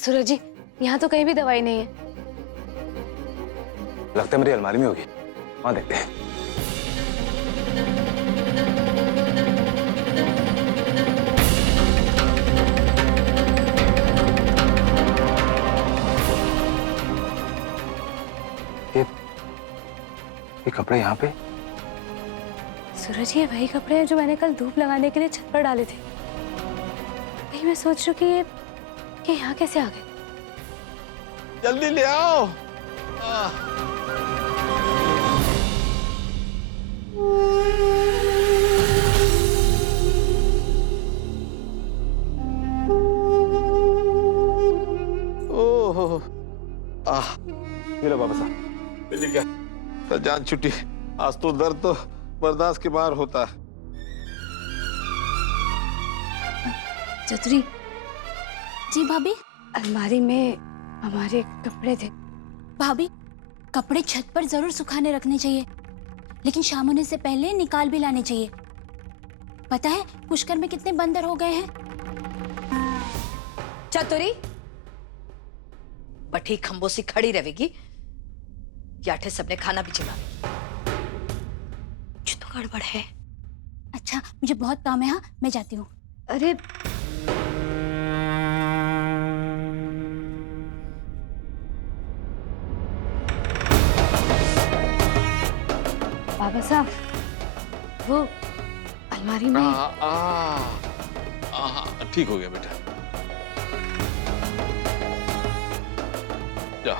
सूरज जी, यहाँ तो कहीं भी दवाई नहीं है। लगता है मेरी अलमारी में होगी, वहां देखते हैं। ये कपड़े यहाँ पे? सूरज, ये वही कपड़े हैं जो मैंने कल धूप लगाने के लिए छत पर डाले थे। वही मैं सोच रही हूँ कि यहाँ कैसे आ गए। जल्दी ले आओ। ओह, ये लो बाबा साहब। क्या तो जान छुट्टी। आज तो दर्द तो बर्दाश्त के बाहर होता है। चतुरी जी भाभी। अलमारी में हमारे कपड़े थे। भाभी, कपड़े छत पर जरूर सुखाने रखने चाहिए, लेकिन शाम होने से पहले निकाल भी लाने चाहिए। पता है पुष्कर में कितने बंदर हो गए हैं। चतुरी, बठी खंबों से खड़ी रहेगी या ठे सबने खाना भी चला? कुछ तो गड़बड़ है। अच्छा, मुझे बहुत काम है। हाँ, मैं जाती हूँ। अरे बाबा साहब, वो अलमारी में। ठीक हो गया बेटा। जा।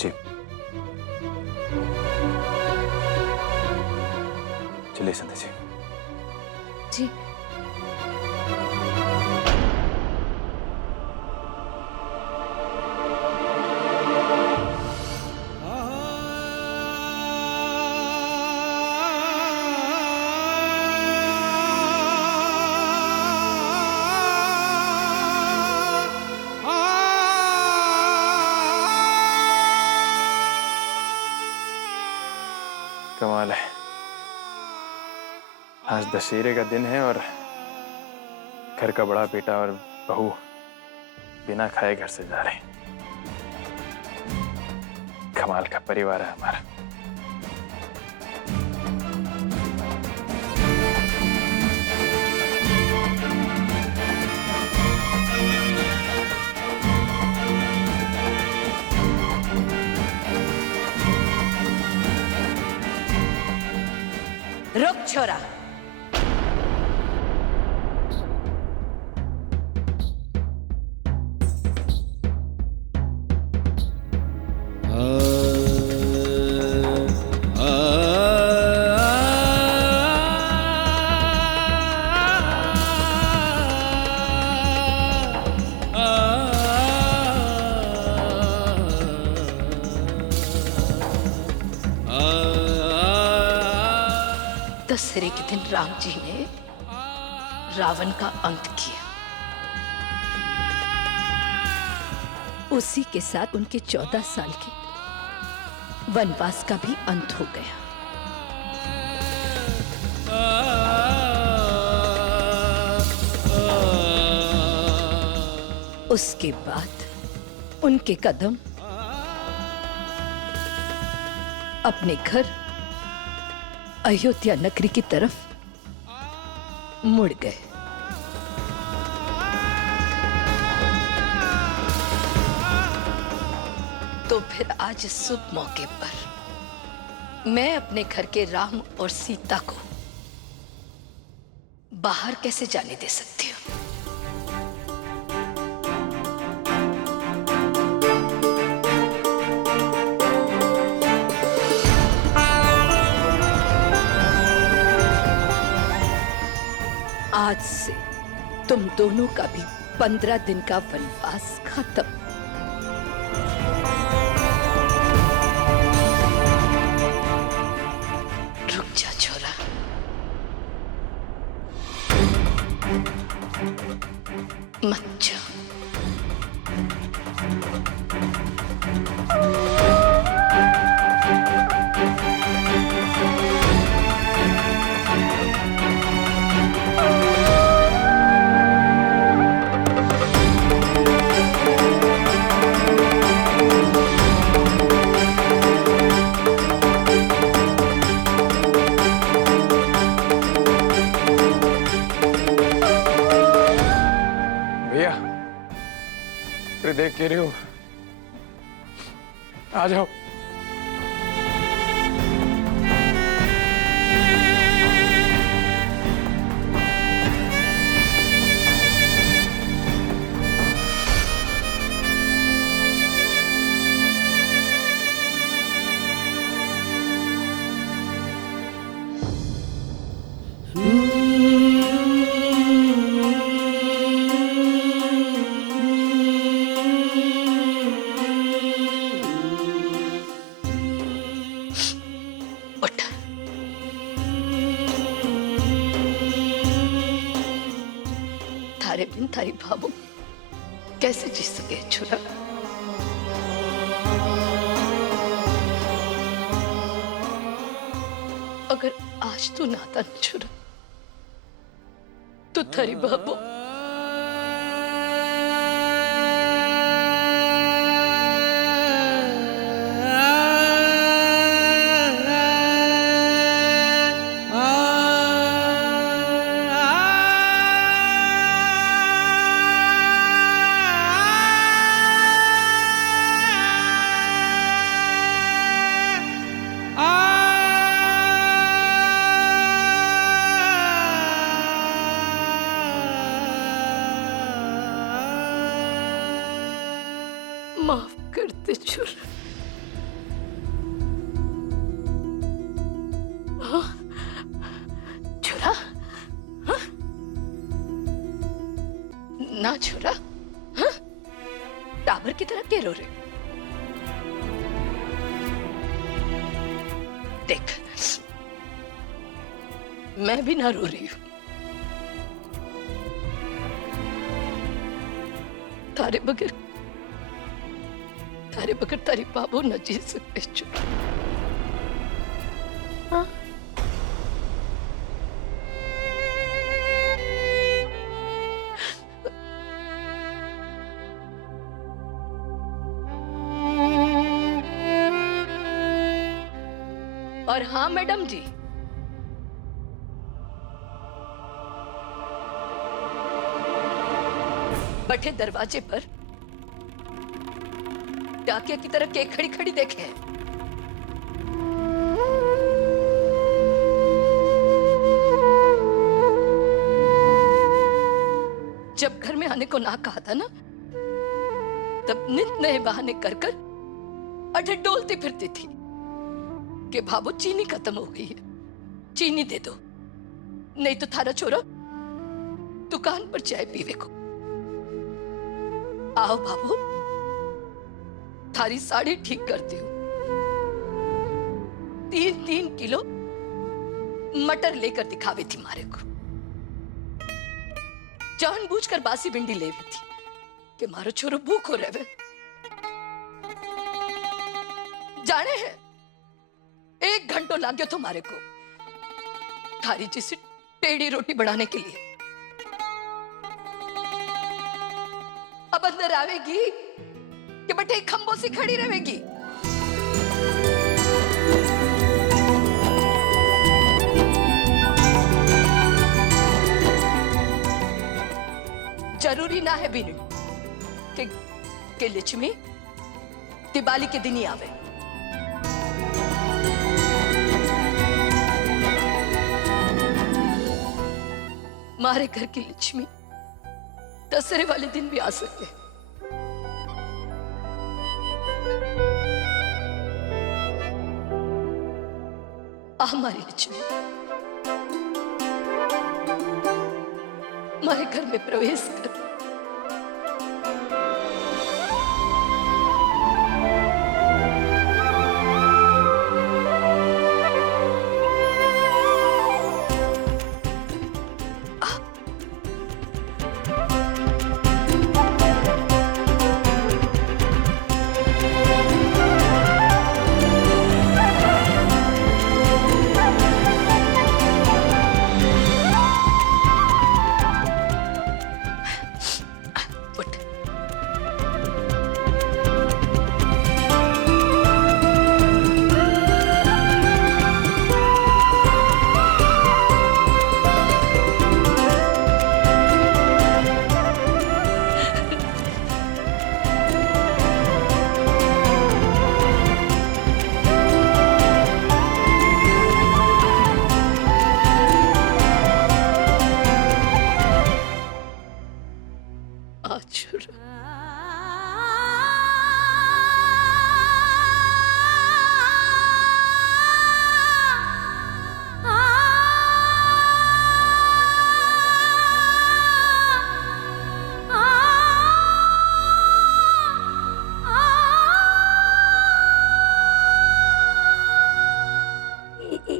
जी चलिए संध्या जी। जी कमाल है, आज दशहरे का दिन है और घर का बड़ा बेटा और बहू बिना खाए घर से जा रहे हैं। कमाल का परिवार है हमारा। रुक छोरा। दशहरे के दिन राम जी ने रावण का अंत किया। उसी के साथ उनके 14 साल के वनवास का भी अंत हो गया। उसके बाद उनके कदम अपने घर अयोध्या नगरी की तरफ मुड़ गए। तो फिर आज इस शुभ मौके पर मैं अपने घर के राम और सीता को बाहर कैसे जाने दे सकती हूँ? आज से तुम दोनों का भी 15 दिन का वनवास खत्म। रुक जा छोरा। मत जा। देख के रही हो। आ जाओ। उठ। थारे बिन थारी भावो कैसे जी सके छुरा। अगर आज तू नाता न छुरा तो थारी भावो माफ करते छुरा। हाँ? छुरा? हाँ? ना छुरा? हाँ? टावर की तरह क्या रो रहे? देख, मैं भी ना रो रही हूं। तारे बगैर तारी बाबू न जी सकते छुरा। हाँ? और हाँ मैडम जी, बैठे दरवाजे पर डाकिया की तरह केक खड़ी खड़ी देखे हैं। जब घर में आने को ना कहा था ना, तब नित नए बहाने कर कर अड्डे डोलती फिरती थी कि भाभो चीनी खत्म हो गई है, चीनी दे दो, नहीं तो थारा छोरा दुकान पर चाय पीवे को। आओ भाभो, थारी साड़ी ठीक करती हूँ। 3-3 किलो मटर लेकर दिखावे थी मारे को। जानबूझकर बासी भिंडी ले थी कि मारो छोरो भूखो रहे। जाने है 1 घंटो लाग गयो तो मारे को थारी जैसी टेढ़ी रोटी बनाने के लिए। अब अंदर आवेगी कि बटे खंबों से खड़ी रहेगी। जरूरी ना है बिन कि लक्ष्मी दिवाली के दिन ही आवे। मारे घर की लक्ष्मी दशहरे वाले दिन भी आ सके। हमारी लक्ष्मी हमारे घर में प्रवेश कर।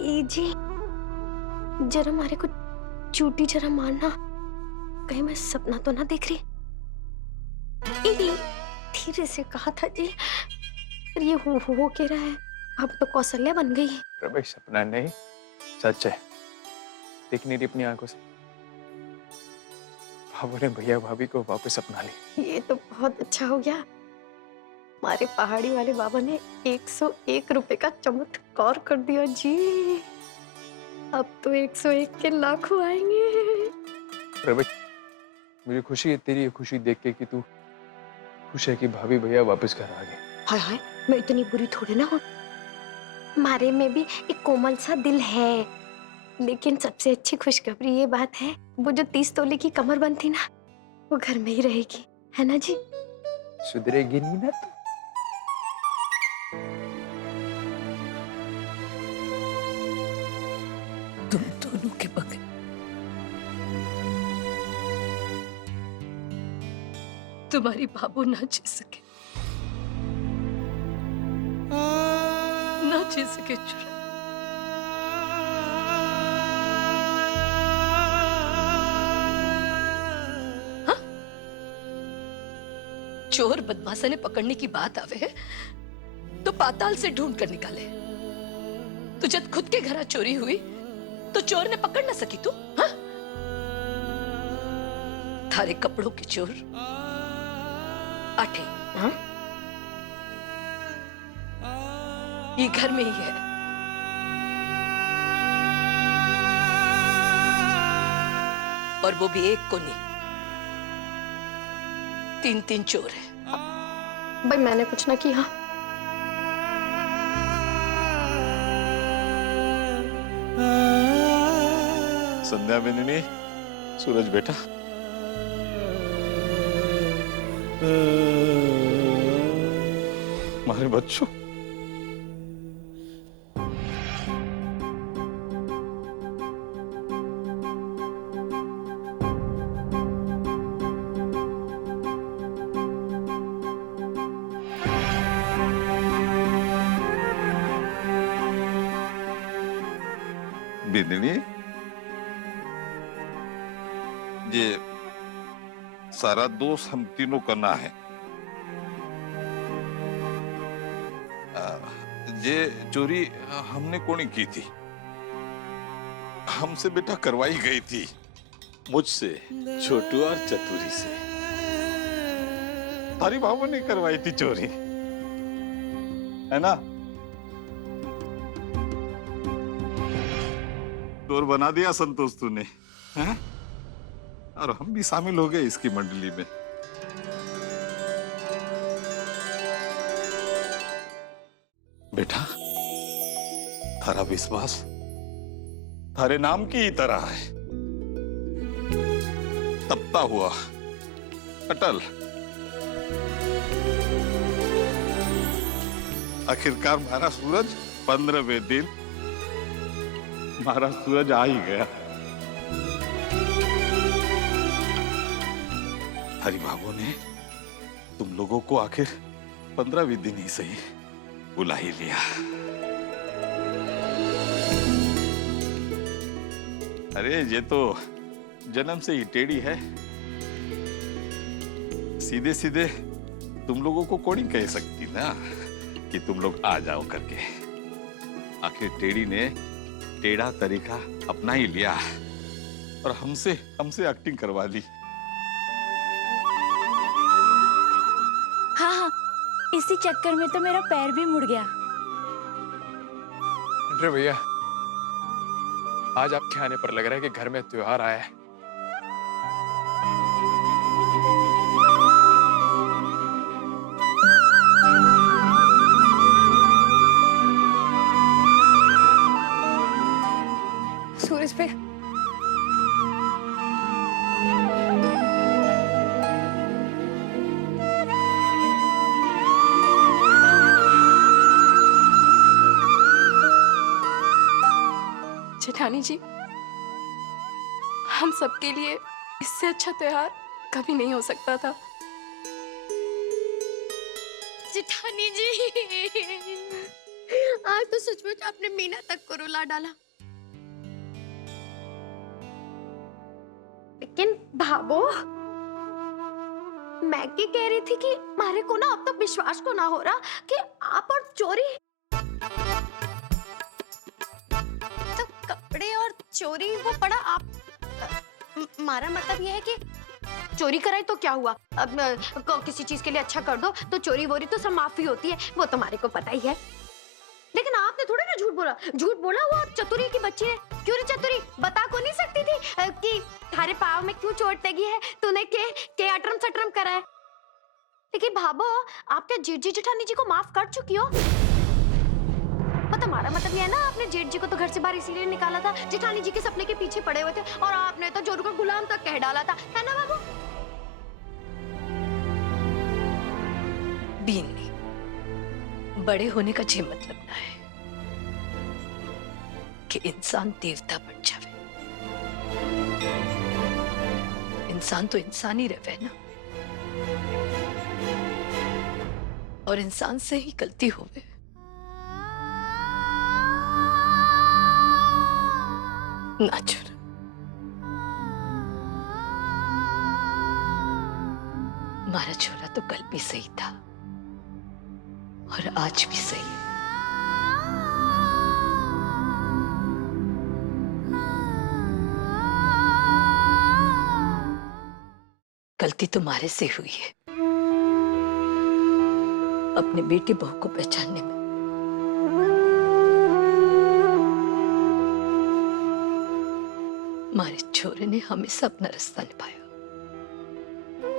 ए जी, जरा मारे को चूटी जरा मारना, कहीं मैं सपना तो ना देख रही। धीरे से कहा था जी, पर ये हो क्या रहा है? अब तो कौशल्या बन गई। अरे भाई सपना नहीं, सच है। दिख नहीं रही अपनी आंखों से। बाबू ने भैया भाभी को वापस अपना ली। ये तो बहुत अच्छा हो गया। हमारे पहाड़ी वाले बाबा ने 101 रुपए का चमत्कार कर दिया जी। अब तो 101 के लाखों आएंगे। अरे भाई मुझे खुशी है तेरी ये खुशी देख के कि तू खुश है कि भाभी भैया वापस घर आ गए। हाय हाय, मैं इतनी बुरी थोड़ी ना हूँ। हमारे में भी एक कोमल सा दिल है। लेकिन सबसे अच्छी खुशखबरी ये बात है, वो जो 30 तोले की कमर बंद थी ना, वो घर में ही रहेगी, है ना जी? सुधरेगी नहीं ना तू। तुम दोनों के बगैर तुम्हारी बाबू ना जी सके, ना जी सके चुरा। हाँ? चोर बदमाशा ने पकड़ने की बात आवे तो पाताल से ढूंढ कर निकाले। तो जब खुद के घर चोरी हुई तो चोर ने पकड़ ना सकी तू? हाँ? थारे कपड़ों के चोर आठे। हाँ? ये घर में ही है। और वो भी एक को नहीं, 3-3 चोर है। भाई मैंने कुछ ना किया। संध्या बिंदिनी, सूरज बेटा, हमारे बच्चों, बिंदिनी, ये सारा दोष हम तीनों का ना है। ये चोरी हमने कोनी की थी, हमसे बेटा करवाई गई थी, मुझसे, छोटू और चतुरी से। तारी बाबू ने करवाई थी चोरी, है ना? चोर बना दिया संतोष तूने, हैं? और हम भी शामिल हो गए इसकी मंडली में। बेटा, थारा विश्वास थारे नाम की ही तरह है, तपता हुआ, अटल। आखिरकार हमारा सूरज 15वें दिन हमारा सूरज आ ही गया। हरि बाबू ने तुम लोगों को आखिर 15वें दिन ही सही बुला ही लिया। अरे ये तो जन्म से ही टेढ़ी है, सीधे सीधे तुम लोगों को कौन कह सकती ना कि तुम लोग आ जाओ करके। आखिर टेढ़ी ने टेढ़ा तरीका अपना ही लिया और हमसे एक्टिंग करवा ली। हाँ हाँ, इसी चक्कर में तो मेरा पैर भी मुड़ गया। अरे भैया, आज आपके आने पर लग रहा है कि घर में त्योहार आया है। सूरज पे जेठानी जी, हम सबके लिए इससे अच्छा त्योहार कभी नहीं हो सकता था। जेठानी जी, आज तो सचमुच आपने मीना तक को रुला डाला। लेकिन भाभो, मैगी कह रही थी कि मारे को ना अब तो विश्वास को ना हो रहा कि आप और चोरी, तो कपड़े और चोरी वो पड़ा आप। मारा मतलब ये है कि चोरी कराई तो क्या हुआ, अब किसी चीज के लिए अच्छा कर दो तो चोरी वोरी तो सब माफी होती है, वो तुम्हारे को पता ही है। लेकिन आपने थोड़ा ना झूठ बोला, झूठ बोला वो आप चतुरी की बच्ची है। क्यों रे चतुरी, बता को नहीं सकती थी कि थारे पाँव में क्यों चोट लगी है, तूने के अटरम सटरम करा है। लेकिन भाभो, आप क्या जेठ जी जेठानी जी को माफ कर चुकी हो? पता हमारा मतलब ये है ना, आपने जेठ जी को तो घर से बाहर इसीलिए निकाला था, जेठानी जी के सपने के पीछे पड़े हुए थे, और आपने तो जोरू का गुलाम तक कह डाला था, है ना बाबू? बीनी, बड़े होने का ये मतलब ना है कि इंसान देवता बन जावे। इंसान तो इंसान ही रहे ना, और इंसान से ही गलती होवे। ना छोरा, हमारा छोरा तो कल भी सही था और आज भी सही है। गलती तुम्हारे से हुई है अपने बेटे बहू को पहचानने में। हमारे छोरे ने हमेशा अपना रास्ता निभाया,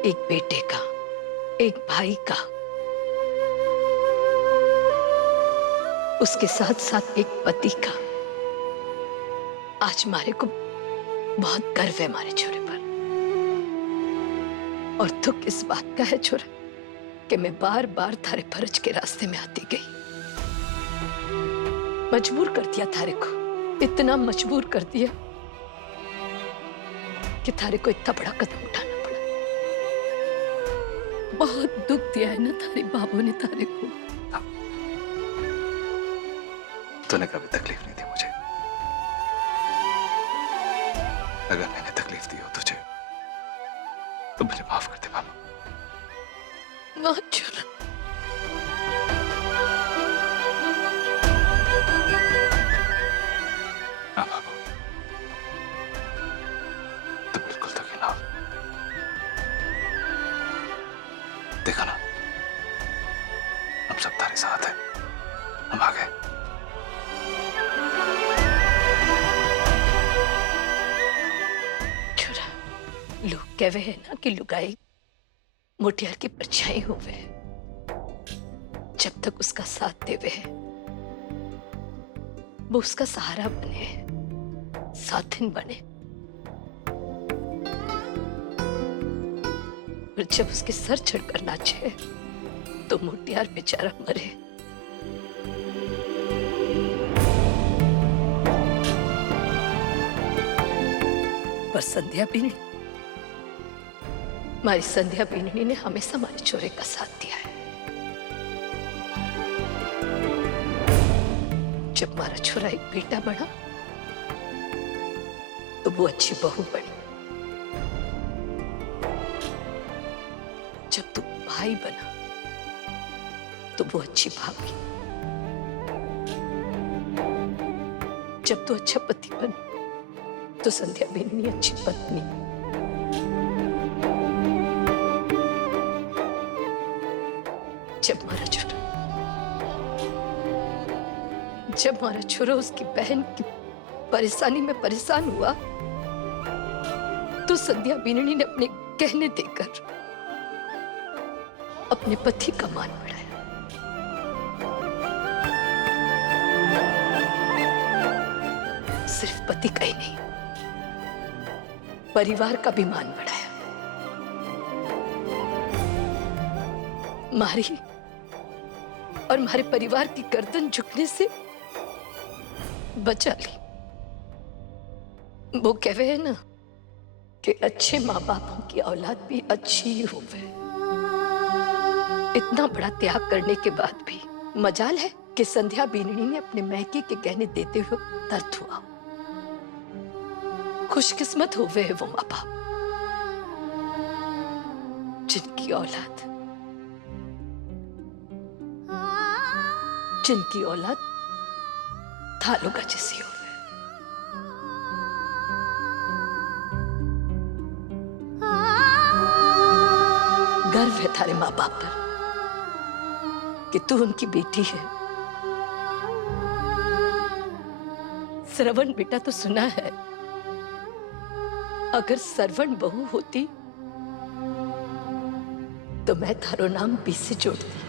एक बेटे का, एक भाई का, उसके साथ साथ एक पति का। आज हमारे को बहुत गर्व है हमारे छोरे पर, और दुख इस बात का है छोरा कि मैं बार बार थारे फर्ज के रास्ते में आती गई, मजबूर कर दिया थारे को, इतना मजबूर कर दिया कि थारे को इतना बड़ा कदम उठाना पड़ा। बहुत दुख दिया है ना थारे बाबू ने थारे को। तूने कभी तकलीफ नहीं दी मुझे, अगर मैंने तकलीफ दी हो तुझे तो मुझे माफ कर दे बाबा। ना छोरा, हाँ बाबू, तो बिल्कुल तो ना, देखा ना, हम सब तारे साथ हैं, हम आ गए। छोरा, लोग कहवे है ना कि लुगाई मोटियार की परछाई होवे, जब तक उसका साथ देवे है वो उसका सहारा बने, साथिन बने, और जब उसके सर चढ़कर नाचे तो मोटियार बेचारा मरे। पर संध्या बीनी, हमारी संध्या बीनी ने हमेशा हमारे छोरे का साथ दिया है। जब हमारा छोरा एक बेटा बना तो वो अच्छी बहू बनी, जब तू भाई बना तो वो अच्छी भाभी, जब तू अच्छा पति बना तो संध्या बेनी अच्छी पत्नी। जब हमारा छोरा उसकी बहन की परेशानी में परेशान हुआ तो संध्या बीननी ने अपने कहने देकर अपने पति का मान बढ़ाया। सिर्फ पति का ही नहीं, परिवार का भी मान बढ़ाया। मारी और हमारे परिवार की गर्दन झुकने से बचा ली। वो कहवे है ना कि अच्छे माँ बापों की औलाद भी अच्छी ही होवे। इतना बड़ा त्याग करने के बाद भी मजाल है कि संध्या बीननी ने अपने मैके के गहने देते हुए दर्द हुआ। खुशकिस्मत हुए हैं वो माँ बाप जिनकी औलाद थालों का जैसी हो। गर्व है थारे माँ बाप पर कि तू उनकी बेटी है। श्रवण बेटा तो सुना है, अगर सरवण बहू होती तो मैं थारो नाम बी से जोड़ती।